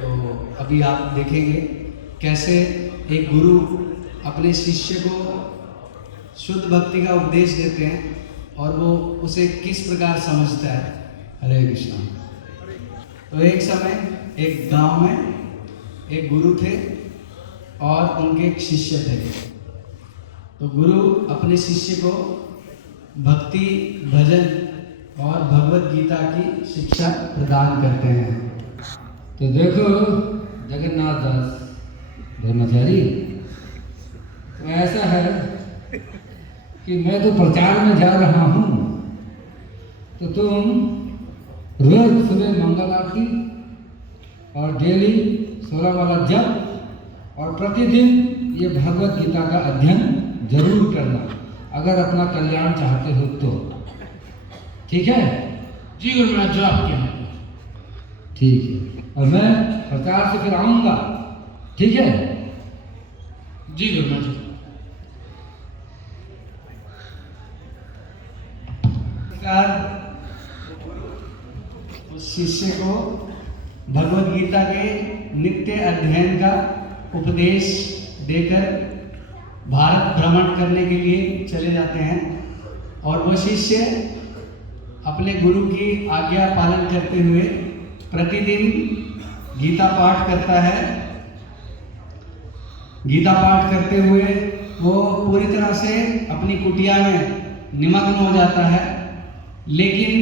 तो अभी आप देखेंगे कैसे एक गुरु अपने शिष्य को शुद्ध भक्ति का उपदेश देते हैं और वो उसे किस प्रकार समझता है। हरे कृष्णा। तो एक समय एक गांव में एक गुरु थे और उनके एक शिष्य थे। तो गुरु अपने शिष्य को भक्ति, भजन और भगवत गीता की शिक्षा प्रदान करते हैं। तो देखो जगन्नाथ दास ब्रह्मचारी, तो ऐसा है कि मैं तो प्रचार में जा रहा हूँ, तो तुम रोज सुबह मंगल आरती और डेली 16 वाला जप और प्रतिदिन ये भगवत गीता का अध्ययन जरूर करना, अगर अपना कल्याण चाहते हो तो। ठीक है? जी गुरु महाराज, जो आप कहें। ठीक है, और मैं प्रचार से फिर आऊंगा। ठीक है? जी गुरु महाराज। उस शिष्य को भगवत गीता के नित्य अध्ययन का उपदेश देकर भारत भ्रमण करने के लिए चले जाते हैं और वो शिष्य अपने गुरु की आज्ञा पालन करते हुए प्रतिदिन गीता पाठ करता है। गीता पाठ करते हुए वो पूरी तरह से अपनी कुटिया में निमग्न हो जाता है। लेकिन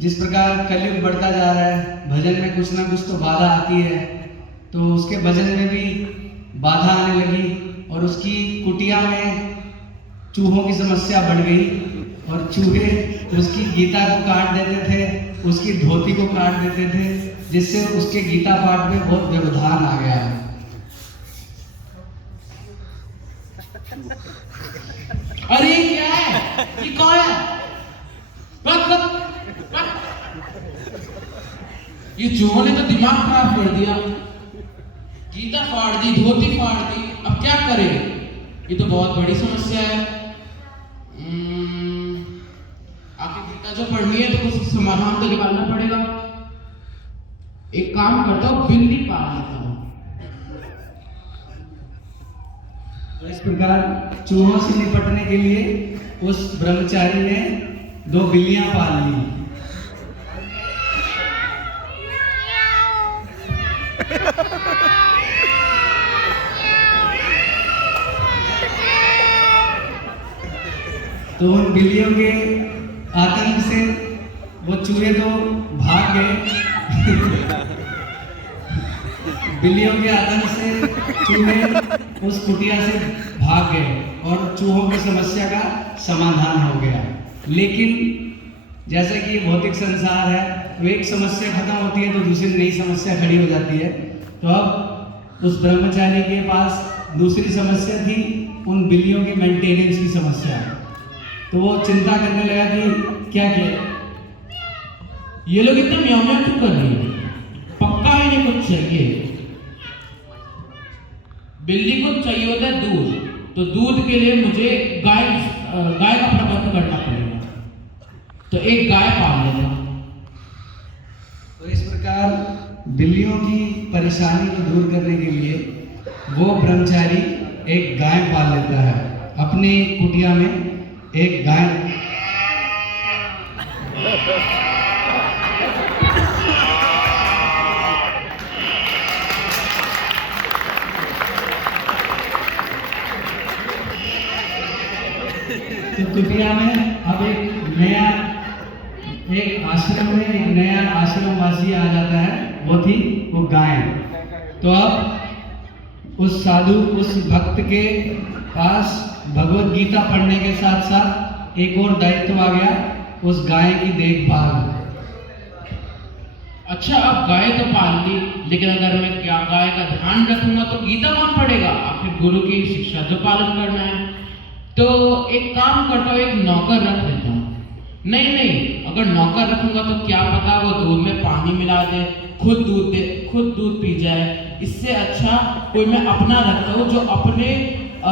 जिस प्रकार कलयुग बढ़ता जा रहा है, भजन में कुछ ना कुछ तो बाधा आती है, तो उसके भजन में भी बाधा आने लगी और उसकी कुटिया में चूहों की समस्या बढ़ गई और चूहे उसकी गीता को काट देते थे, उसकी धोती को काट देते थे, जिससे उसके गीता पाठ में बहुत व्यवधान आ गया। अरे क्या है? ये कौन है? ये चूहों ने तो दिमाग खराब कर दिया। गीता फाड़ दी, धोती फाड़ दी, अब क्या करें? ये तो बहुत बड़ी समस्या है। आखिर गीता जो पढ़नी है तो कुछ समाधान तो निकालना पड़ेगा। एक काम करता हूँ, बिल्ली पाल लेता हूँ। तो इस प्रकार चूहों से निपटने के लिए उस ब्रह्मचारी ने 2 बिल्लियां पाल ली। तो उन बिल्लियों के आतंक से वो चूहे तो भाग गए। बिल्लियों के आतंक से चूहे उस कुटिया से भाग गए और चूहों की समस्या का समाधान हो गया। लेकिन जैसा कि भौतिक संसार है, तो एक समस्या खत्म होती है तो दूसरी नई समस्या खड़ी हो जाती है। तो अब उस ब्रह्मचारी के पास दूसरी समस्या थी उन बिल्लियों के मेंटेनेंस की समस्या। तो वो चिंता करने लगा कि क्या किया, ये लोग इतना म्याऊं म्याऊं क्यों कर रही है? पक्का इन्हें कुछ चाहिए। बिल्ली को चाहिए होता है दूध, तो दूध के लिए मुझे गाय का प्रबंध करना पड़ेगा, तो एक गाय पाल लेता हूं। तो इस प्रकार बिल्लियों की परेशानी को दूर करने के लिए वो ब्रह्मचारी एक गाय पाल लेता है। अपनी कुटिया में एक गाय तो कुटिया में अब एक आश्रम में एक नया आश्रमवासी आ जाता है, वो थी वो गाय। तो अब उस साधु, उस भक्त के पास भगवत गीता पढ़ने के साथ साथ एक और दायित्व आ गया, उस गाय की देखभाल। अच्छा, अब गाय तो पाल ली, लेकिन अगर मैं क्या गाय का ध्यान रखूंगा तो गीता कौन पढ़ेगा? आखिर गुरु की शिक्षा जो पालन करना है। तो एक काम करता हूँ, एक नौकर रख लेता हूँ। नहीं, अगर नौकर रखूंगा तो क्या पता वो दूध में पानी मिला दे, खुद दूध पी जाए। इससे अच्छा कोई मैं अपना रखता हूँ जो अपने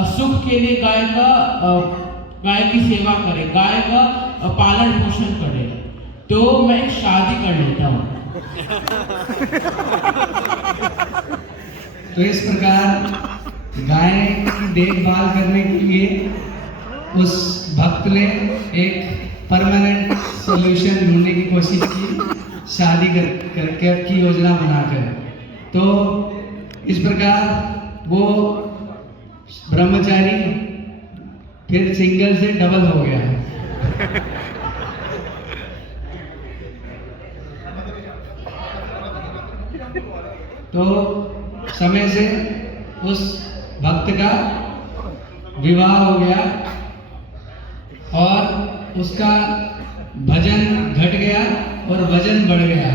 सुख के लिए गाय की सेवा करे, गाय का पालन पोषण करे। तो मैं एक शादी कर लेता हूँ। तो इस प्रकार गाय की देखभाल करने के लिए उस भक्त ने एक परमानेंट सॉल्यूशन ढूंढने की कोशिश की, शादी करके की योजना बनाकर। तो इस प्रकार वो ब्रह्मचारी फिर सिंगल से डबल हो गया। तो समय से उस भक्त का विवाह हो गया और उसका भजन घट गया और वजन बढ़ गया।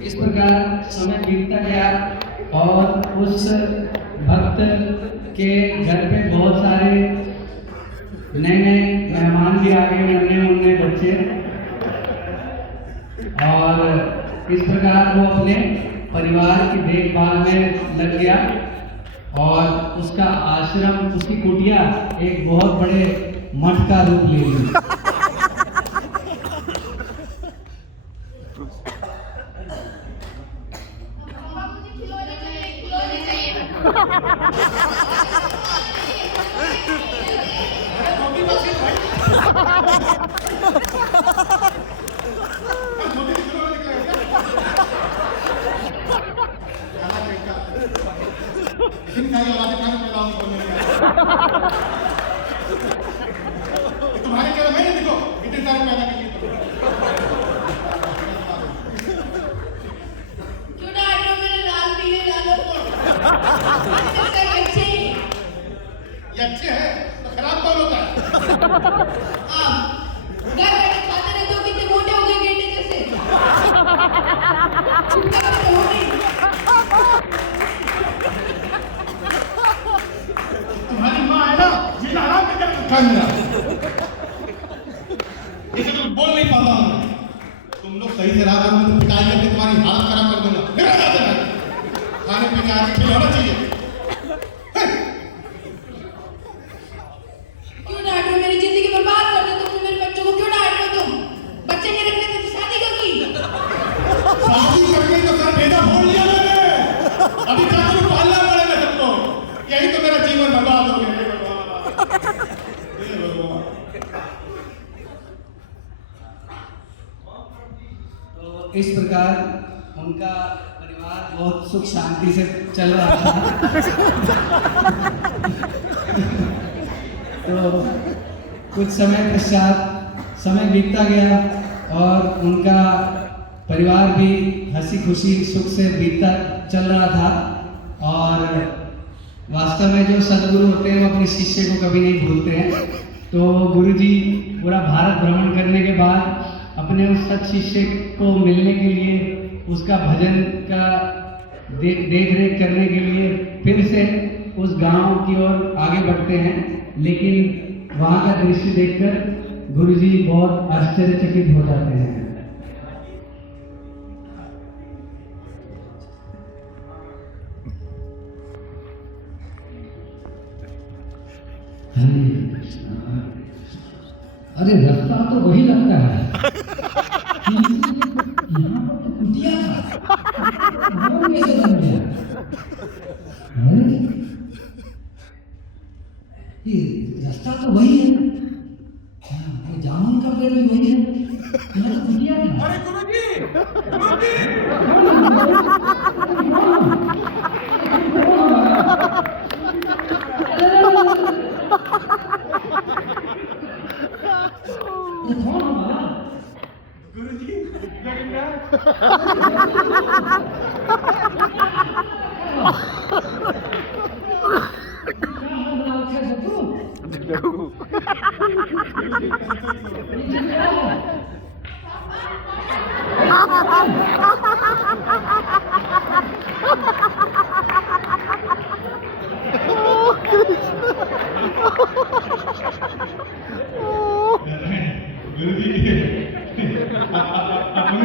इस प्रकार समय बीतता गया और उस भक्त के घर पे बहुत सारे नए नए मेहमान भी आ गए, नन्हे मुन्ने बच्चे। और इस प्रकार वो अपने परिवार की देखभाल में लग गया और उसका आश्रम, उसकी कुटिया एक बहुत बड़े मठ का रूप ले ली। तुम्हारे क्या मैंने देखो इतने सारे पैदा कर लिए। क्यों ना आटो मेरे लाल पीले लालों को सब अच्छे ही। ये अच्छे हैं तो खराब कौन होता है? आप घर बैठे खाते रहते हो, कितने मोटे हो गए गेंडे जैसे। चिंता करते हो नहीं। तुम्हारी माँ है ना, जितना आराम करके रखा मेरा। इसे तो बोल नहीं पाता हूँ। तुम लोग सही से रहा करो, मैं तो पिटाई करके तुम्हारी हालत खराब कर दूंगा। फिर आ जाते हैं। खाने पीने आके खिलाना चाहिए। क्यों डांट रहे हो? मेरी जिंदगी बर्बाद कर दी तुमने, मेरे बच्चों को क्यों डांट रहे हो तुम? बच्चे नहीं रखने थे तो शादी क्यों की? शादी करके तो सर भेजा फोड़ लिया मैंने। अभी क्या करूं, पालना पड़ेगा सबको। यही तो मेरा जीवन बर्बाद हो गया। तो इस प्रकार उनका परिवार बहुत सुख शांति से चल रहा था। तो कुछ समय पश्चात समय बीतता गया और उनका परिवार भी हंसी खुशी सुख से बीतता चल रहा था। और वास्तव में जो सदगुरु होते हैं वो अपने शिष्य को कभी नहीं भूलते हैं। तो गुरुजी पूरा भारत भ्रमण करने के बाद अपने उस सत शिष्य को मिलने के लिए, उसका भजन का देख रेख करने के लिए फिर से उस गांव की ओर आगे बढ़ते हैं। लेकिन वहाँ का दृश्य देखकर गुरुजी बहुत आश्चर्यचकित हो जाते हैं। अरे रास्ता तो वही लगता है। यहाँ पर तो कुटिया था, यहाँ कैसे बन गया? अरे ये रास्ता तो वही है, ये जामुन का पेड़ भी वही है, यहाँ तो कुटिया था। अरे गुरुजी, गुरुजी। ये कौन हमारा? गुरुजी, जगन्नाथ। क्या हो रहा है सतु?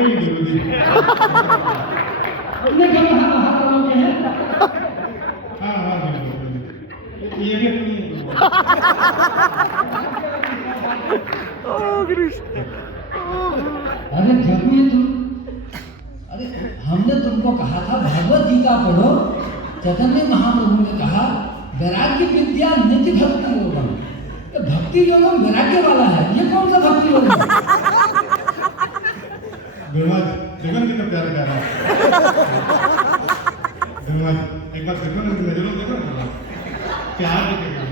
नहीं गुरुजी। हमने कहा महात्मा के हैं। हाँ हाँ गुरुजी, ये भी अपनी है। अरे जब में तुम, अरे हमने तुमको कहा था भगवत गीता पढ़ो। चैतन्य महाप्रभु ने कहा वैराग्य विद्या नित्य भक्ति योगम। तो भक्ति योगम वैराग्य वाला है, ये कौन सा भक्ति योगम है? गुरुमाज देखो ना कितना प्यार कर रहा है। गुरुमाज एक बार देखो ना, नजरों देखो ना, प्यार दिखेगा।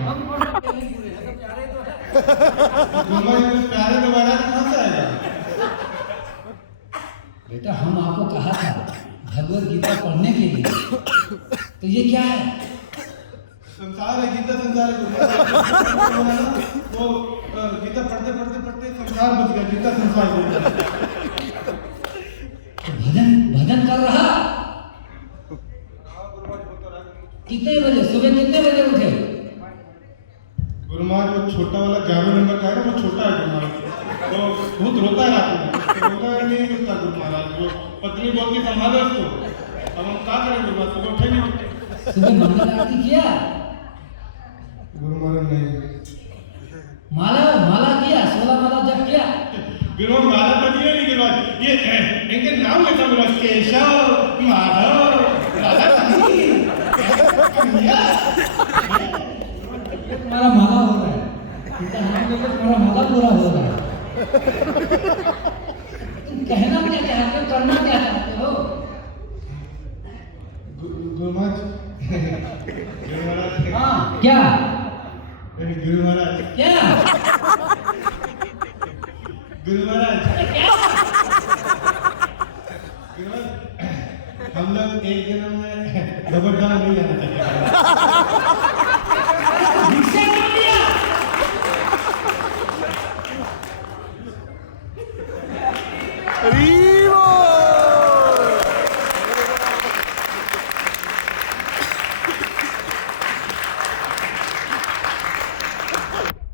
गुरुमाज इस प्यारे में बड़ा कहाँ से आएगा? बेटा हम आपको कहा था भगवत गीता पढ़ने के लिए, तो ये क्या है? संसार है, गीता संसार है। वो गीता पढ़ते पढ़ते पढ़ते संसार बच गया, गीता संसार बच गया। तो भजन भजन कर रहा। कितने बजे, सुबह कितने बजे उठे? गुरुमाज वो छोटा वाला 11 नंबर का है ना, वो छोटा है गुरुमाज, तो बहुत रोता है रात में। रोता है नहीं रोता गुरुमाज, वो पत्नी बोलती संभालो उसको। अब हम क्या करें गुरुमाज, तो उठे नहीं उठते। सुबह मंगल आरती किया? गुरुमाज नहीं। माला माला किया? 16 माला जप किया? गुरुमाज माला तो दिया नहीं गुरुमाज, ये इनके नाम लेता गुरुमाज, केशव, माधव, राधा रानी। तुम्हारा माला हो रहा है, इनका नाम लेकर तुम्हारा माला पूरा हो रहा है। तुम कहना क्या चाहते हो, करना क्या चाहते हो? गुरुमाज गुरु महाराज, हाँ क्या गुरु महाराज, क्या गुरु महाराज, गुरुमाज हम लोग एक जन्म में गोवर्धन नहीं जाना चाहिए।